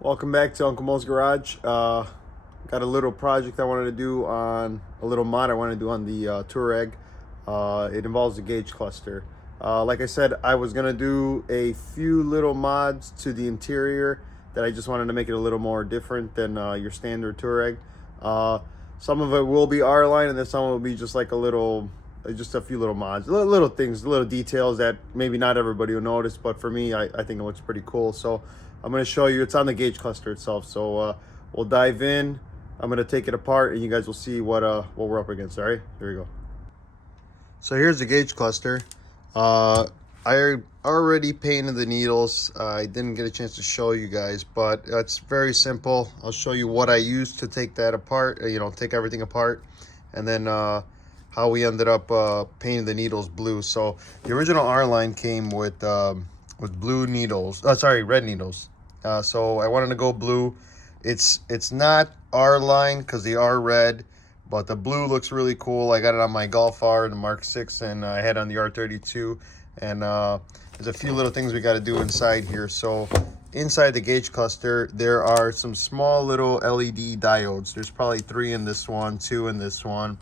Welcome back to Uncle Mo's Garage. Got a little project I wanted to do on a little mod I wanted to do on the Touareg. It involves the gauge cluster. Like I said, I was gonna do a few little mods to the interior that I just wanted to make it a little more different than your standard Touareg. Some of it will be R-line, and then some will be just like just a few little mods, little things, little details that maybe not everybody will notice, but for me, I think it looks pretty cool. So I'm going to show you. It's on the gauge cluster itself. So we'll dive in. I'm going to take it apart, and you guys will see what we're up against. All right, here we go. So here's the gauge cluster. I already painted the needles. I didn't get a chance to show you guys, but it's very simple. I'll show you what I used to take that apart, take everything apart, and then how we ended up painting the needles blue. So the original R-line came with blue needles, red needles. So I wanted to go blue. It's not R-line because they are red, but the blue looks really cool. I got it on my Golf R, the Mark 6, and I had on the R32. And there's a few little things we got to do inside here. So inside the gauge cluster, there are some small little LED diodes. There's probably 3 in this one, 2 in this one,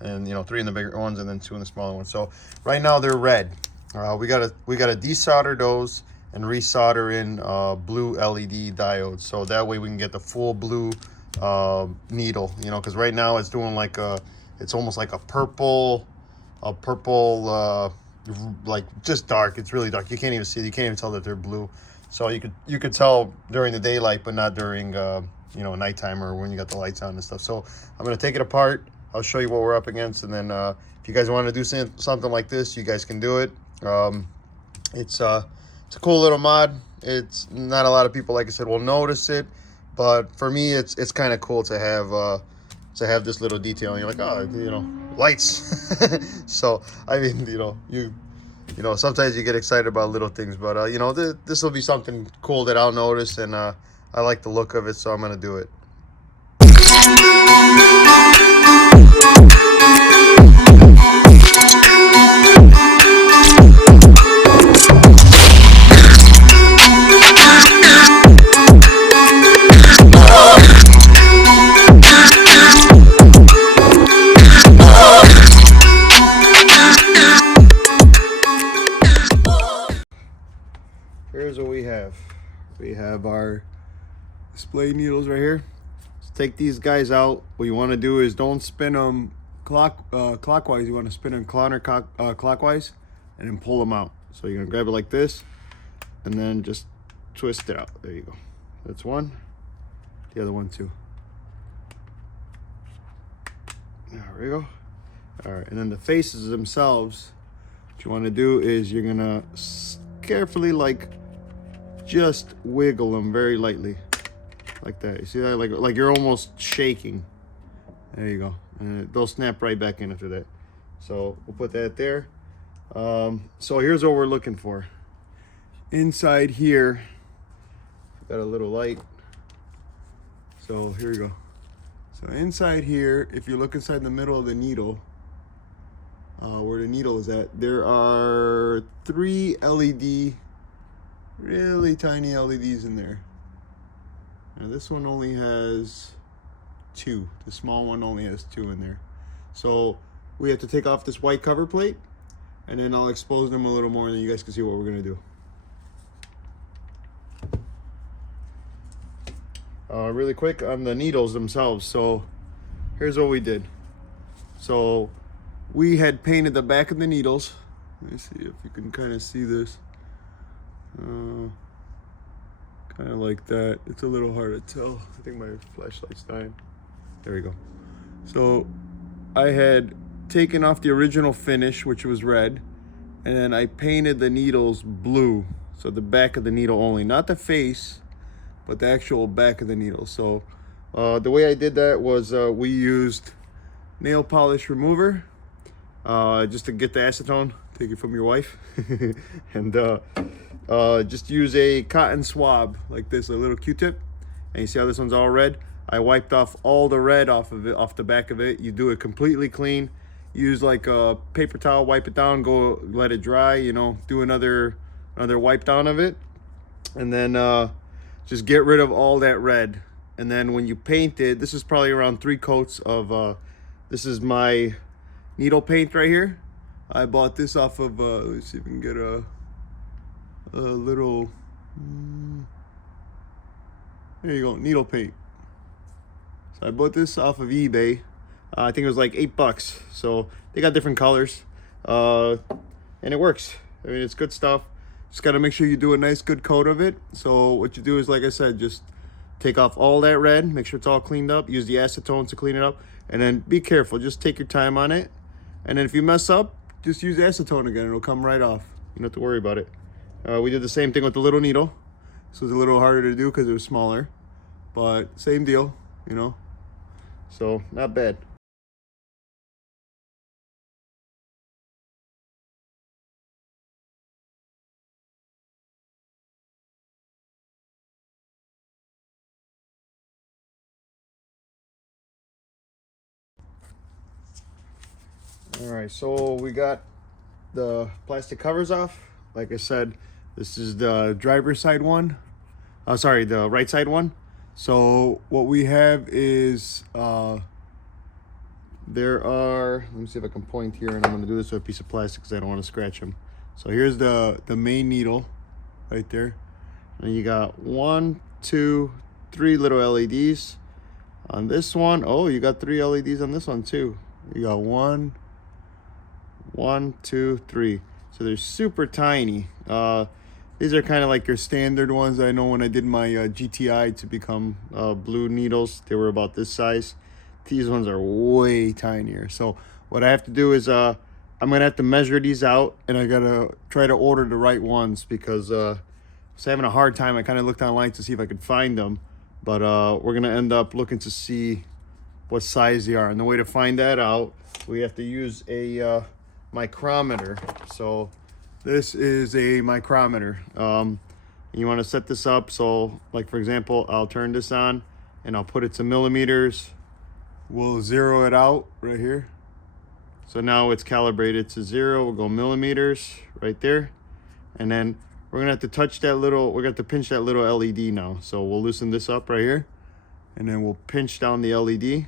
and 3 in the bigger ones, and then 2 in the smaller ones. So right now they're red. We gotta desolder those and resolder in blue LED diodes, so that way we can get the full blue needle. Because right now it's doing it's almost like a purple, like just dark. It's really dark. You can't even see it. You can't even tell that they're blue. So you could tell during the daylight, but not during nighttime or when you got the lights on and stuff. So I'm gonna take it apart. I'll show you what we're up against, and then if you guys want to do something like this, you guys can do it. It's a cool little mod. It's not a lot of people, like I said, will notice it, but for me, it's kind of cool to have this little detail. And you're like, oh, lights. So I mean, sometimes you get excited about little things, but this will be something cool that I'll notice, and I like the look of it, so I'm gonna do it. Here's what we have. We have our display needles right here. Let's take these guys out. What you want to do is don't spin them clockwise. You want to spin them counterclockwise and then pull them out. So you're gonna grab it like this and then just twist it out. There you go. That's one. The other one too. There we go. All right, and then the faces themselves, what you want to do is you're gonna carefully just wiggle them very lightly, like that. You see that? Like you're almost shaking. There you go. And they'll snap right back in after that. So we'll put that there. So here's what we're looking for. Inside here, got a little light. So here we go. So inside here, if you look inside the middle of the needle, where the needle is at, there are 3 LED, really tiny LEDs in there. Now this one only has 2. The small one only has 2 in there. So we have to take off this white cover plate, and then I'll expose them a little more, and then you guys can see what we're gonna do. Really quick on the needles themselves. So here's what we did. So we had painted the back of the needles. Let me see if you can kind of see this. Kind of like that. It's a little hard to tell. I think my flashlight's dying. There we go. So I had taken off the original finish, which was red, and then I painted the needles blue. So the back of the needle only, not the face, but the actual back of the needle. So the way I did that was we used nail polish remover, just to get the acetone, take it from your wife, and just use a cotton swab like this, a little Q-tip, and you see how this one's all red? I wiped off all the red off of it, off the back of it. You do it completely clean. Use like a paper towel, wipe it down, go let it dry, do another wipe down of it, and then just get rid of all that red. And then when you paint it, this is probably around 3 coats of, this is my needle paint right here. I bought this off of, let's see if we can get a little, there you go, needle paint. So I bought this off of eBay. I think it was like $8. So they got different colors, and it works. I mean, it's good stuff. Just got to make sure you do a nice good coat of it. So what you do is, like I said, just take off all that red, make sure it's all cleaned up, use the acetone to clean it up, and then be careful. Just take your time on it. And then if you mess up, just use acetone again. It'll come right off. You don't have to worry about it. We did the same thing with the little needle. This was a little harder to do because it was smaller, but same deal, you know. So not bad. All right, so we got the plastic covers off. Like I said, this is the driver's side one. Sorry, the right side one. So what we have is there are, let me see if I can point here, and I'm going to do this with a piece of plastic because I don't want to scratch them. So here's the main needle right there. And you got 1, 2, 3 little LEDs on this one. Oh, you got 3 LEDs on this one too. You got 1, 2, 3. So they're super tiny. These are kind of like your standard ones. I know when I did my GTI to become blue needles, they were about this size. These ones are way tinier. So what I have to do is I'm gonna have to measure these out, and I gotta try to order the right ones because I was having a hard time. I kind of looked online to see if I could find them, but we're gonna end up looking to see what size they are. And the way to find that out, we have to use a micrometer. So this is a micrometer. You want to set this up so, like, for example, I'll turn this on and I'll put it to millimeters. We'll zero it out right here. So now it's calibrated to 0. We'll go millimeters right there. And then we're gonna have to touch that little, we're gonna have to pinch that little LED now. So we'll loosen this up right here, and then we'll pinch down the LED.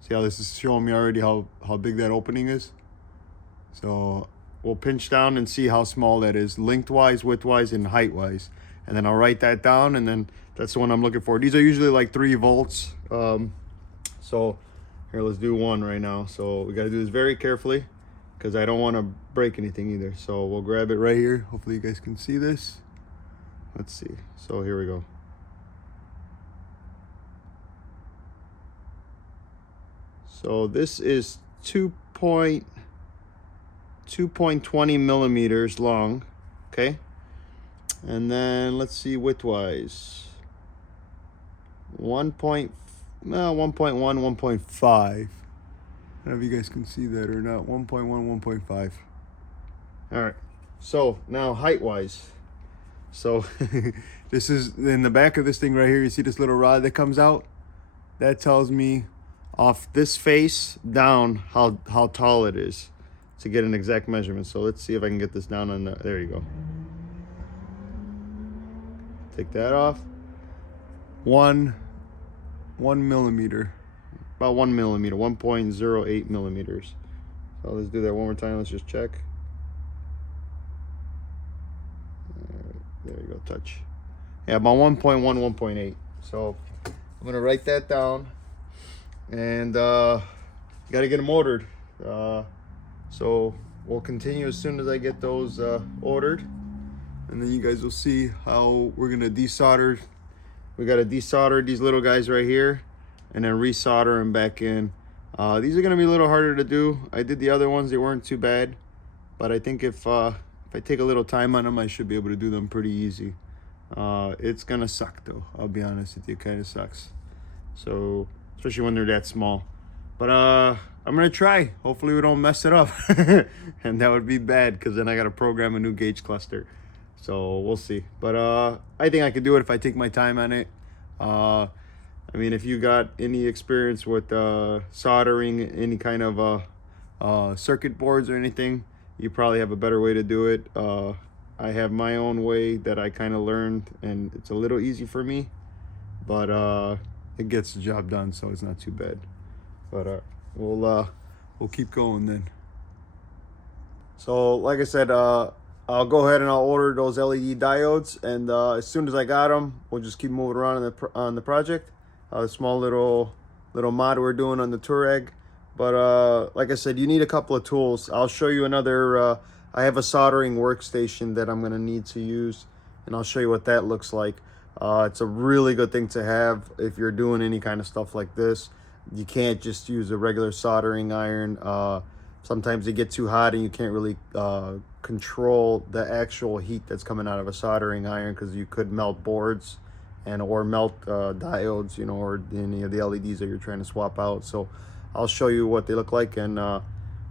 See how this is showing me already how big that opening is? So we'll pinch down and see how small that is, lengthwise, widthwise, and heightwise. And then I'll write that down, and then that's the one I'm looking for. These are usually like 3 volts. So here, let's do one right now. So we got to do this very carefully because I don't want to break anything either. So we'll grab it right here. Hopefully you guys can see this. Let's see. So here we go. So this is 2.20 millimeters long, okay? And then let's see widthwise. 1.1, 1.5. I don't know if you guys can see that or not. 1.1, 1.5. All right. So now height-wise. So this is in the back of this thing right here. You see this little rod that comes out? That tells me off this face down how tall it is to get an exact measurement. So let's see if I can get this down on the, there you go. Take that off. 1 millimeter, about 1 millimeter, 1.08 millimeters. So let's do that one more time. Let's just check. There you go, touch. Yeah, about 1.1, 1.8. So I'm gonna write that down, and got to get them ordered. So we'll continue as soon as I get those ordered, and then you guys will see how we're gonna desolder. We got to desolder these little guys right here, and then resolder them back in. These are gonna be a little harder to do. I did the other ones; they weren't too bad, but I think if I take a little time on them, I should be able to do them pretty easy. It's gonna suck though. I'll be honest with you, it kind of sucks. So especially when they're that small. But I'm gonna try. Hopefully we don't mess it up, and that would be bad because then I gotta program a new gauge cluster. So we'll see. But I think I could do it if I take my time on it. I mean, if you got any experience with soldering any kind of circuit boards or anything, you probably have a better way to do it. I have my own way that I kind of learned, and it's a little easy for me. but it gets the job done, so it's not too bad. But we'll keep going then. So like I said, I'll go ahead and I'll order those LED diodes, and as soon as I got them, we'll just keep moving around on the project. A small little mod we're doing on the Touareg. But like I said, you need a couple of tools. I'll show you another. I have a soldering workstation that I'm gonna need to use, and I'll show you what that looks like. It's a really good thing to have if you're doing any kind of stuff like this. You can't just use a regular soldering iron. Sometimes they get too hot and you can't really control the actual heat that's coming out of a soldering iron, because you could melt boards or melt diodes, you know, or any of the LEDs that you're trying to swap out. So I'll show you what they look like, and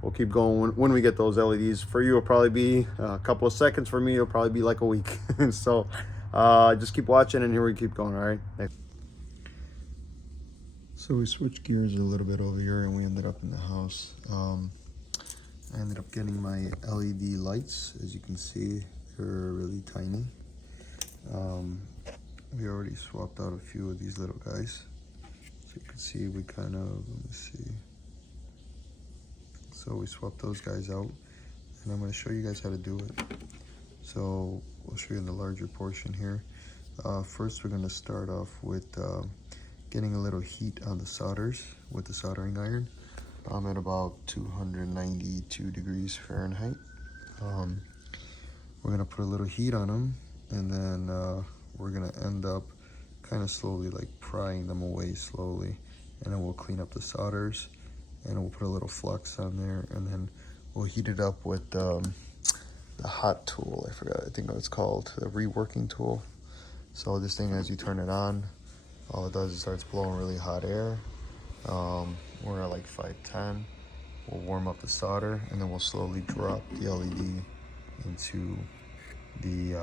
we'll keep going when we get those LEDs. For you, it'll probably be a couple of seconds. For me, it'll probably be like a week. So just keep watching, and here we keep going. All right. Next. So we switched gears a little bit over here, and we ended up in the house. I ended up getting my LED lights. As you can see, they're really tiny. We already swapped out a few of these little guys. So you can see we kind of, let me see. So we swapped those guys out, and I'm going to show you guys how to do it. So we'll show you in the larger portion here. First, we're going to start off with getting a little heat on the solders with the soldering iron. I'm at about 292 degrees Fahrenheit. We're gonna put a little heat on them, and then we're gonna end up kind of slowly like prying them away slowly, and then we'll clean up the solders, and we'll put a little flux on there, and then we'll heat it up with the hot tool. I forgot, I think what it's called, the reworking tool. So this thing, as you turn it on, all it does is starts blowing really hot air. We're at like 510. We'll warm up the solder, and then we'll slowly drop the LED into the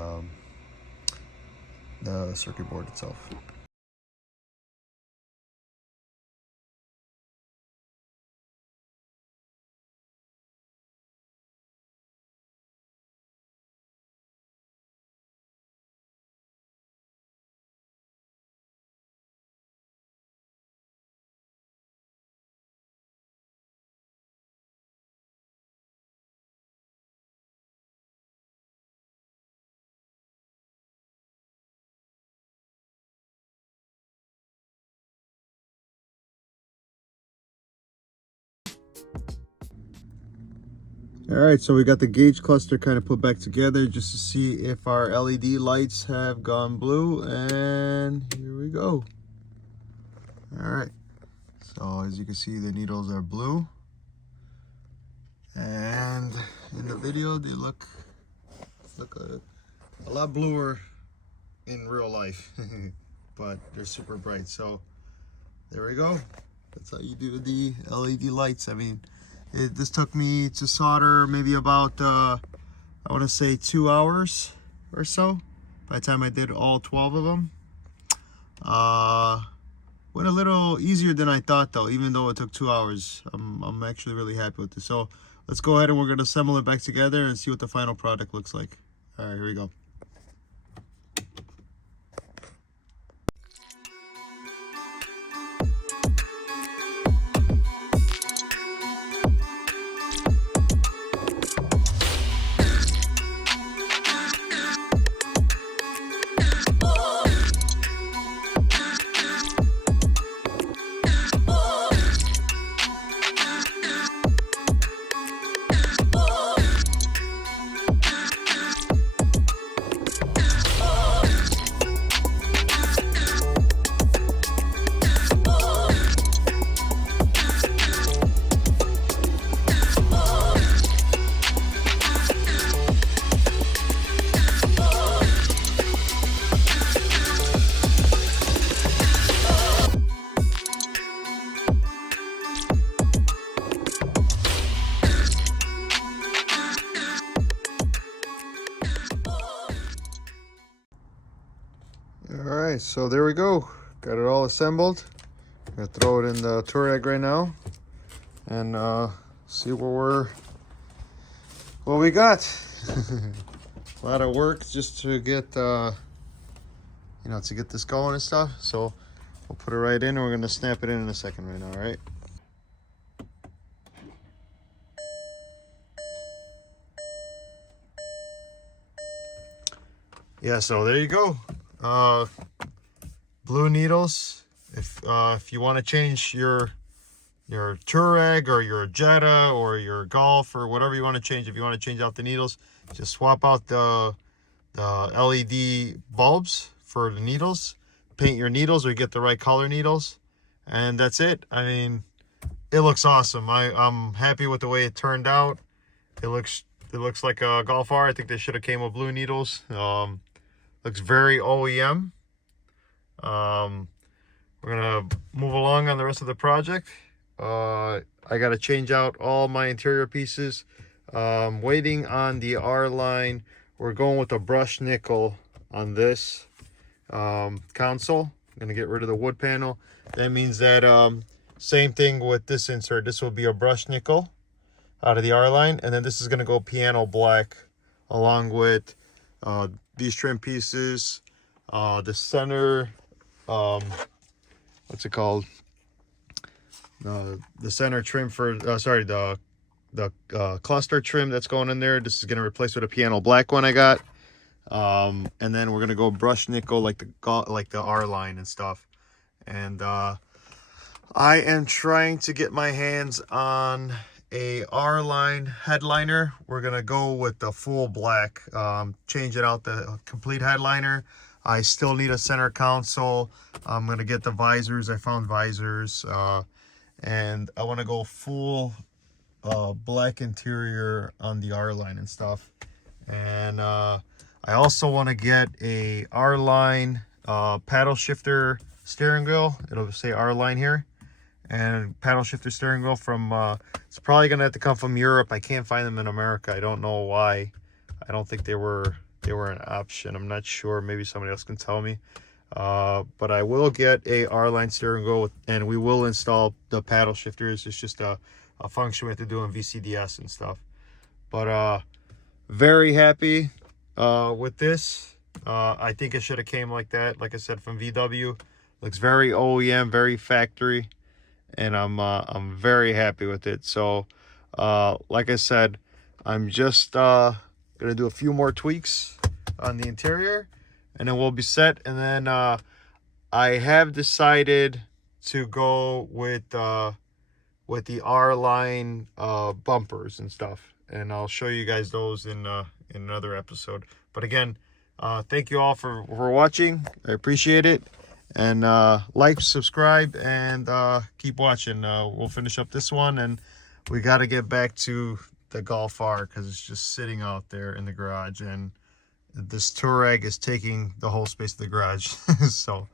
circuit board itself. All right, so we got the gauge cluster kind of put back together just to see if our LED lights have gone blue, and here we go. All right, so as you can see, the needles are blue, and in the video they look a lot bluer in real life, but they're super bright. So there we go. That's how you do the LED lights. I mean, this took me to solder maybe about, I want to say 2 hours or so. By the time I did all 12 of them. Went a little easier than I thought though, even though it took 2 hours. I'm actually really happy with this. So let's go ahead and we're going to assemble it back together and see what the final product looks like. All right, here we go. Alright, so there we go. Got it all assembled. I'm gonna throw it in the Touareg right now and see what we got. A lot of work just to get you know, to get this going and stuff. So we'll put it right in, and we're gonna snap it in a second right now. All right. Yeah, so there you go. Blue needles. If you want to change your Touareg or your Jetta or your Golf or whatever you want to change, if you want to change out the needles, just swap out the LED bulbs for the needles, paint your needles or get the right color needles, and that's it. I mean, it looks awesome. I'm happy with the way it turned out. It looks like a Golf R. I think they should have came with blue needles. Looks very OEM. We're gonna move along on the rest of the project. I gotta change out all my interior pieces. Waiting on the R line. We're going with a brushed nickel on this console. I'm gonna get rid of the wood panel. That means that same thing with this insert. This will be a brushed nickel out of the R line, and then this is gonna go piano black along with these trim pieces, the center, what's it called? The center trim for the cluster trim that's going in there. This is gonna replace with a piano black one I got, and then we're gonna go brush nickel like the R line and stuff. And I am trying to get my hands on a R line headliner. We're gonna go with the full black, change it out, the complete headliner. I still need a center console. I'm gonna get the visors. I found visors, and I want to go full black interior on the R line and stuff. And I also want to get a R line paddle shifter steering wheel. It'll say R line here, and paddle shifter steering wheel from it's probably gonna have to come from Europe. I can't find them in America. I don't know why. I don't think they were an option. I'm not sure. Maybe somebody else can tell me. But I will get a R-line steering wheel, and we will install the paddle shifters. It's just a function we have to do in VCDS and stuff. But very happy with this. I think it should have came like that, like I said, from VW. Looks very OEM, very factory, and I'm very happy with it. So like I said, I'm just gonna do a few more tweaks on the interior, and then we'll be set. And then I have decided to go with the R line bumpers and stuff, and I'll show you guys those in another episode. But again, thank you all for watching. I appreciate it. And like, subscribe, and keep watching. We'll finish up this one, and we got to get back to the Golf R because it's just sitting out there in the garage, and this Touareg is taking the whole space of the garage. So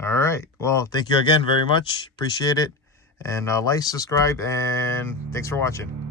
all right, well, thank you again very much. Appreciate it. And like, subscribe, and thanks for watching.